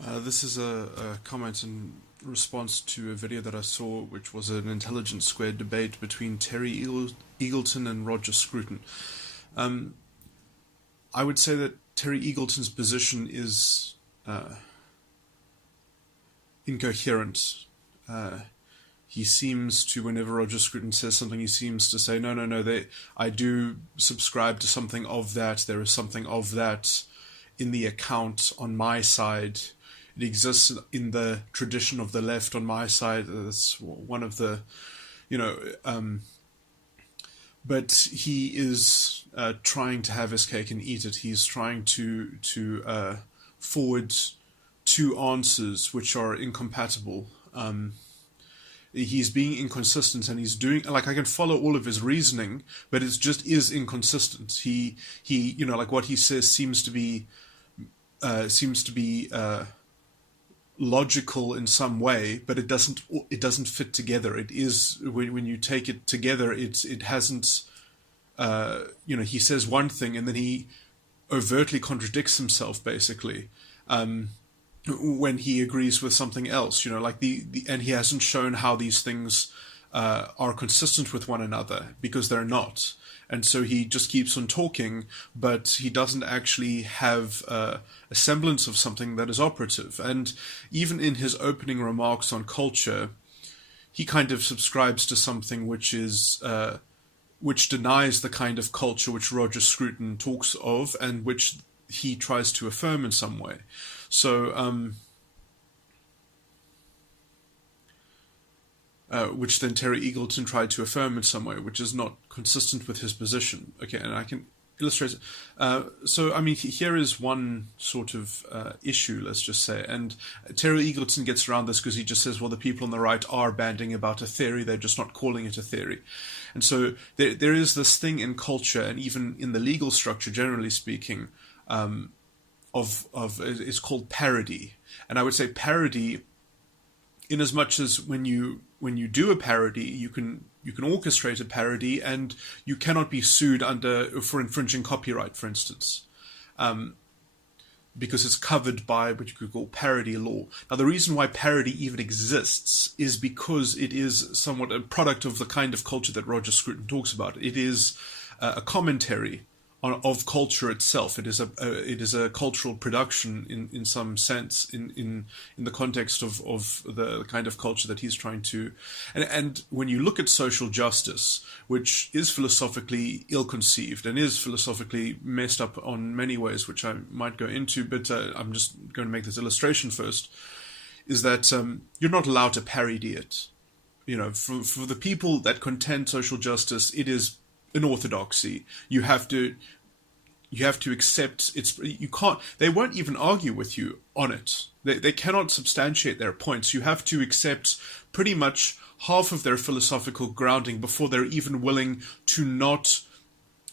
This is a comment in response to a video that I saw, which was an intelligence squared debate between Terry Eagleton and Roger Scrurin. Um, I would say that Terry Eagleton's position is incoherent. He seems to, whenever Roger Scrurin says something, he seems to say, no, I do subscribe to something of that. There is something of that in the account on my side. It exists in the tradition of the left on my side. That's one of the, but he is trying to have his cake and eat it. He's trying to forward two answers which are incompatible. He's being inconsistent, and he's doing, like, I can follow all of his reasoning, but it just is inconsistent. He like what he says seems to be logical in some way, but it doesn't fit together. It is, when you take it together, it hasn't. He says one thing and then he overtly contradicts himself, basically. When he agrees with something else, like and he hasn't shown how these things are consistent with one another, because they're not. And so he just keeps on talking, but he doesn't actually have a semblance of something that is operative. And even in his opening remarks on culture, he kind of subscribes to something which is which denies the kind of culture which Roger Scrurin talks of, and which he tries to affirm in some way. So, which then Terry Eagleton tried to affirm in some way, which is not consistent with his position. Okay, and I can illustrate it. So, I mean, here is one sort of issue, let's just say. And Terry Eagleton gets around this because he just says, well, the people on the right are banding about a theory, they're just not calling it a theory. And so there is this thing in culture, and even in the legal structure, generally speaking, of it's called parody. And I would say parody, in as much as when you do a parody, you can orchestrate a parody, and you cannot be sued for infringing copyright, for instance, because it's covered by what you could call parody law. Now, the reason why parody even exists is because it is somewhat a product of the kind of culture that Roger Scrurin talks about. It is a commentary of culture itself. It is a cultural production in some sense, in the context of the kind of culture that he's trying to. And when you look at social justice, which is philosophically ill-conceived and is philosophically messed up on many ways, which I might go into, but I'm just going to make this illustration first, is that you're not allowed to parody it. For the people that contend social justice, it is an orthodoxy. You have to accept it's. You can't. They won't even argue with you on it. They cannot substantiate their points. You have to accept pretty much half of their philosophical grounding before they're even willing to not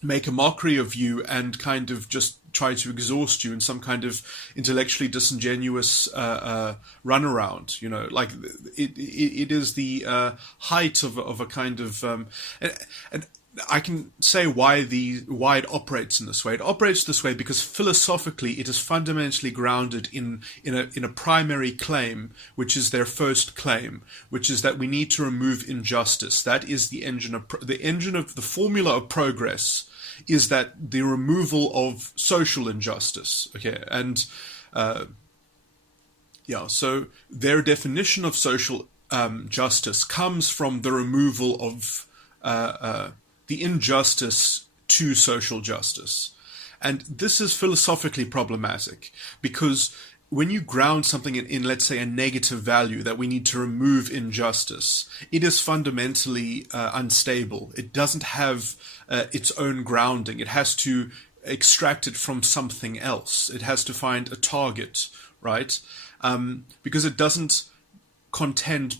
make a mockery of you and kind of just try to exhaust you in some kind of intellectually disingenuous runaround. Like it is the height of a kind of and I can say why it operates in this way. It operates this way because philosophically it is fundamentally grounded in a primary claim, which is their first claim, which is that we need to remove injustice. That is the engine of the formula of progress, is that the removal of social injustice. Okay, and so their definition of social justice comes from the removal of the injustice to social justice. And this is philosophically problematic, because when you ground something in, let's say, a negative value, that we need to remove injustice, it is fundamentally unstable. It doesn't have its own grounding. It has to extract it from something else. It has to find a target, right? Because it doesn't contend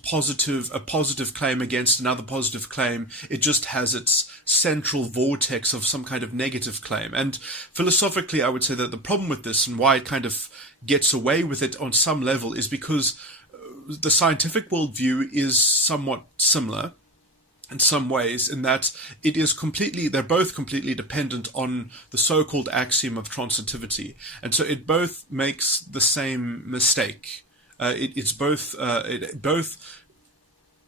a positive claim against another positive claim. It just has its central vortex of some kind of negative claim. And philosophically, I would say that the problem with this, and why it kind of gets away with it on some level, is because the scientific worldview is somewhat similar. in some ways, in that they're both completely dependent on the so-called axiom of transitivity, and so it both makes the same mistake. It both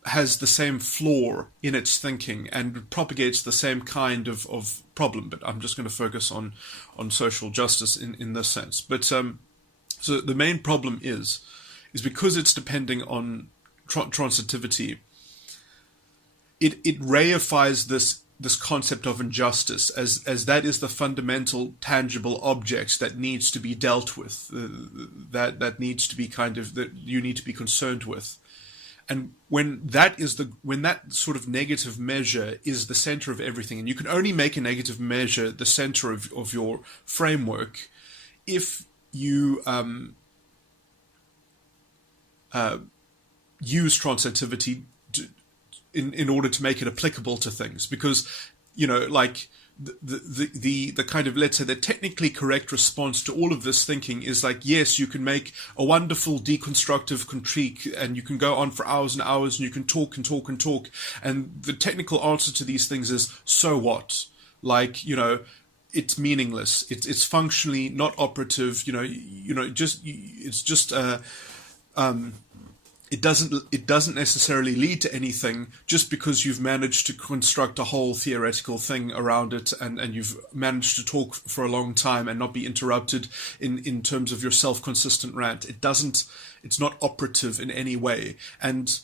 has the same flaw in its thinking and propagates the same kind of problem. But I'm just going to focus on social justice in this sense. But so the main problem is because it's depending on transitivity. It reifies this concept of injustice as that is the fundamental tangible object that needs to be dealt with, that needs to be that you need to be concerned with. And when that sort of negative measure is the center of everything, and you can only make a negative measure the center of your framework if you use transitivity in order to make it applicable to things, because like the kind of, let's say, the technically correct response to all of this thinking is like, yes, you can make a wonderful deconstructive critique and you can go on for hours and hours and you can talk and talk and talk, and the technical answer to these things is, so what? Like, it's meaningless, it's functionally not operative, it's just it doesn't necessarily lead to anything just because you've managed to construct a whole theoretical thing around it, and you've managed to talk for a long time and not be interrupted in terms of your self-consistent rant. It's not operative in any way. And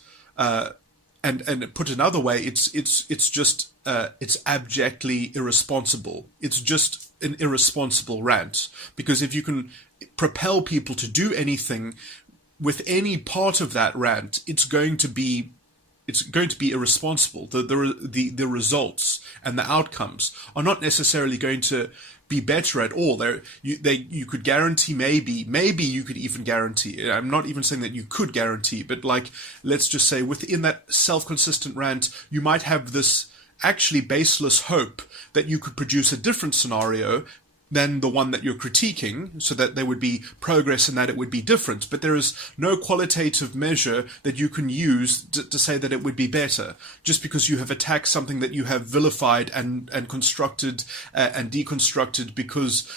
put another way, it's just it's abjectly irresponsible. It's just an irresponsible rant, because if you can propel people to do anything with any part of that rant, it's going to be irresponsible. The results and the outcomes are not necessarily going to be better at all. You could guarantee, maybe you could even guarantee, I'm not even saying that you could guarantee, but like, let's just say within that self-consistent rant, you might have this actually baseless hope that you could produce a different scenario than the one that you're critiquing, so that there would be progress and that it would be different. But there is no qualitative measure that you can use to say that it would be better, just because you have attacked something that you have vilified and constructed and deconstructed, because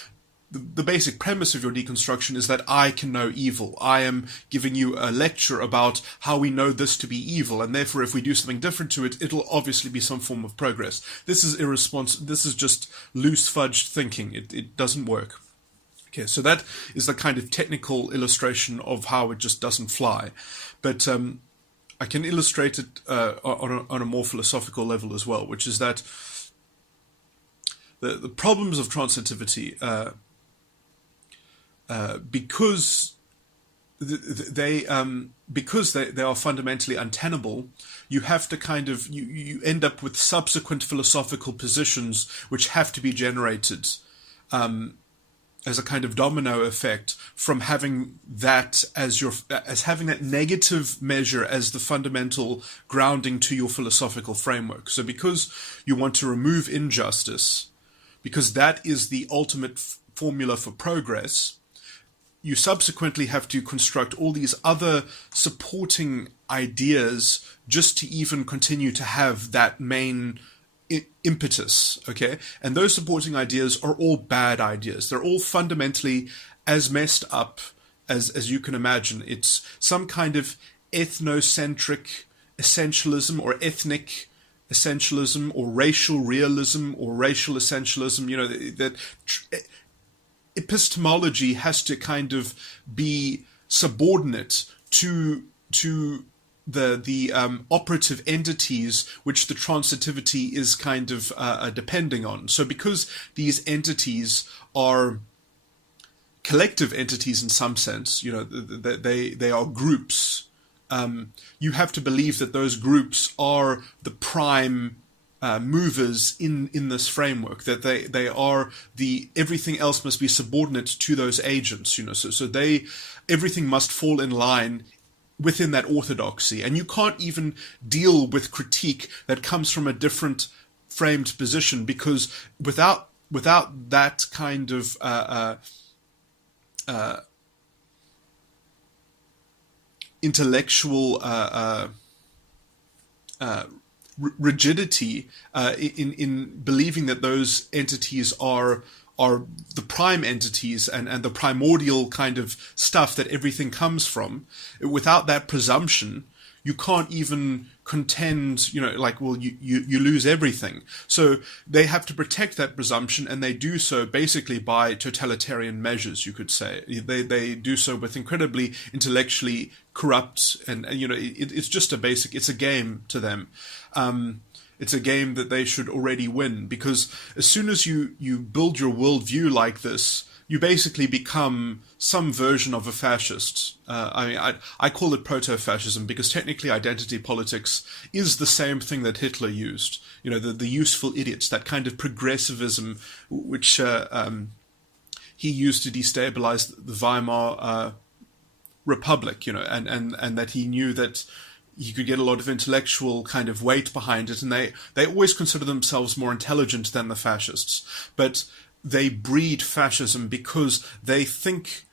the basic premise of your deconstruction is that I can know evil. I am giving you a lecture about how we know this to be evil, and therefore if we do something different to it, it'll obviously be some form of progress. This is irresponsible. This is just loose fudged thinking. It doesn't work. Okay, so that is the kind of technical illustration of how it just doesn't fly. But I can illustrate it on a more philosophical level as well, which is that the problems of transitivity, because they are fundamentally untenable, you have to kind of you end up with subsequent philosophical positions which have to be generated as a kind of domino effect from having that as having that negative measure as the fundamental grounding to your philosophical framework. So because you want to remove injustice, because that is the ultimate formula for progress, you subsequently have to construct all these other supporting ideas just to even continue to have that main impetus, okay? And those supporting ideas are all bad ideas. They're all fundamentally as messed up as you can imagine. It's some kind of ethnocentric essentialism, or ethnic essentialism, or racial realism, or racial essentialism, that epistemology has to kind of be subordinate to the operative entities which the transitivity is kind of depending on. So because these entities are collective entities in some sense, they are groups, you have to believe that those groups are the prime movers in this framework, that they are everything else must be subordinate to those agents, so everything must fall in line within that orthodoxy, and you can't even deal with critique that comes from a different framed position, because without that kind of intellectual rigidity in believing that those entities are the prime entities and the primordial kind of stuff that everything comes from. Without that presumption, you can't even contend, like, well, you lose everything. So they have to protect that presumption, and they do so basically by totalitarian measures, you could say. They do so with incredibly intellectually corrupt, and it's just it's a game to them. It's a game that they should already win, because as soon as you build your worldview like this, you basically become some version of a fascist. I call it proto-fascism because technically identity politics is the same thing that Hitler used. The useful idiots, that kind of progressivism which he used to destabilize the Weimar Republic, and that he knew that you could get a lot of intellectual kind of weight behind it, and they always consider themselves more intelligent than the fascists. But they breed fascism because they think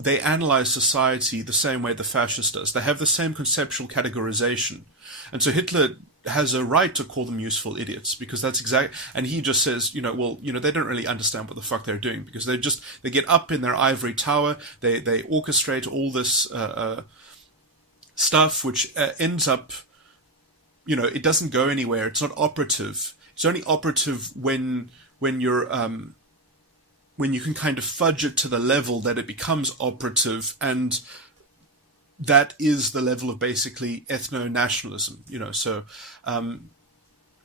they analyze society the same way the fascist does. They have the same conceptual categorization. And so Hitler has a right to call them useful idiots, because that's and he just says, they don't really understand what the fuck they're doing, because they get up in their ivory tower, they orchestrate all this stuff, which ends up, it doesn't go anywhere. It's not operative. It's only operative when you're when you can kind of fudge it to the level that it becomes operative, and that is the level of basically ethno-nationalism,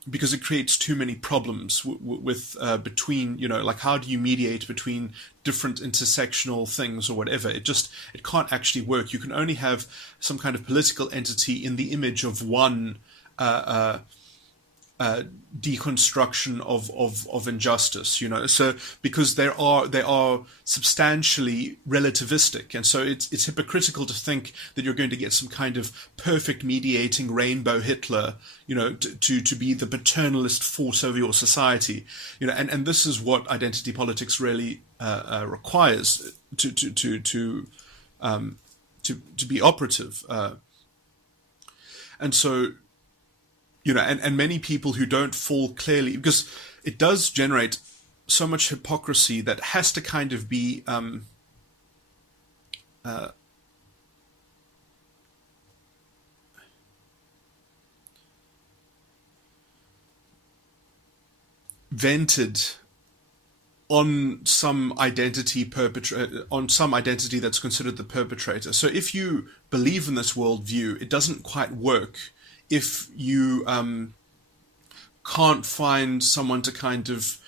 because it creates too many problems with between, like, how do you mediate between different intersectional things or whatever? It can't actually work. You can only have some kind of political entity in the image of one deconstruction of injustice, so because they are substantially relativistic, and so it's hypocritical to think that you're going to get some kind of perfect mediating rainbow Hitler, to be the paternalist force over your society, and this is what identity politics really requires to be operative, and so. And many people who don't fall clearly, because it does generate so much hypocrisy that has to kind of be vented on some identity that's considered the perpetrator. So if you believe in this worldview, it doesn't quite work if you can't find someone to kind of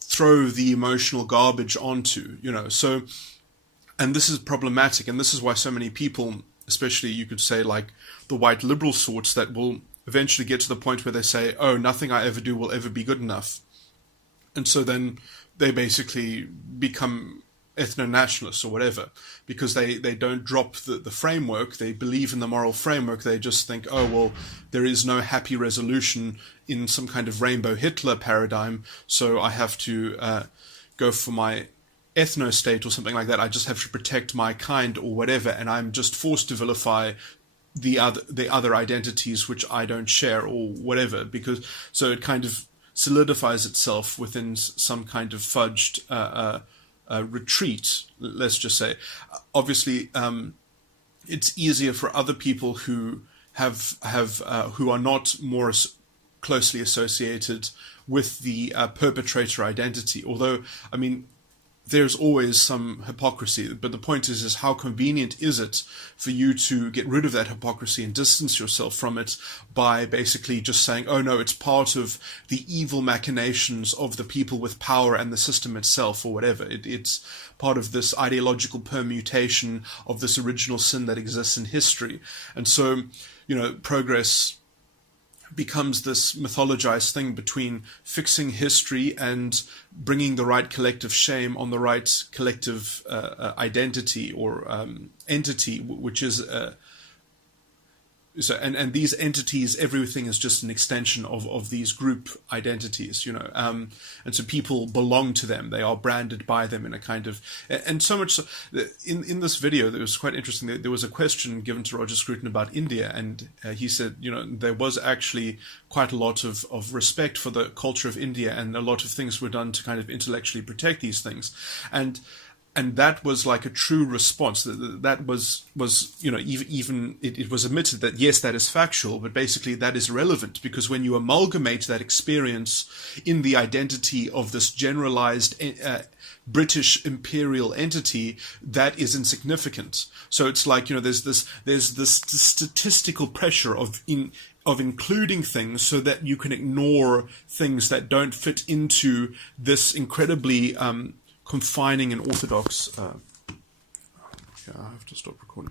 throw the emotional garbage onto, so, and this is problematic, and this is why so many people, especially you could say like the white liberal sorts, that will eventually get to the point where they say, oh, nothing I ever do will ever be good enough, and so then they basically become ethno-nationalists or whatever, because they don't drop the framework. They believe in the moral framework. They just think, oh, well, there is no happy resolution in some kind of rainbow Hitler paradigm, so I have to go for my ethno-state or something like that. I just have to protect my kind or whatever, and I'm just forced to vilify the other identities which I don't share or whatever, because so it kind of solidifies itself within some kind of fudged retreat, let's just say. Obviously, it's easier for other people who who are not more closely associated with the perpetrator identity. Although, I mean, there's always some hypocrisy, but the point is how convenient is it for you to get rid of that hypocrisy and distance yourself from it by basically just saying, oh no, it's part of the evil machinations of the people with power and the system itself, or whatever. It's part of this ideological permutation of this original sin that exists in history. And so, progress becomes this mythologized thing between fixing history and bringing the right collective shame on the right collective identity or entity, which is So, and these entities, everything is just an extension of these group identities, and so people belong to them. They are branded by them in a kind of, and so much so, in this video, that was quite interesting. There was a question given to Roger Scrurin about India, and he said, there was actually quite a lot of respect for the culture of India, and a lot of things were done to kind of intellectually protect these things, and that was like a true response. That was even it was admitted that yes, that is factual, but basically that is relevant, because when you amalgamate that experience in the identity of this generalized British imperial entity, that is insignificant. So it's like, there's this statistical pressure of including things so that you can ignore things that don't fit into this incredibly confining and orthodox. I have to stop recording.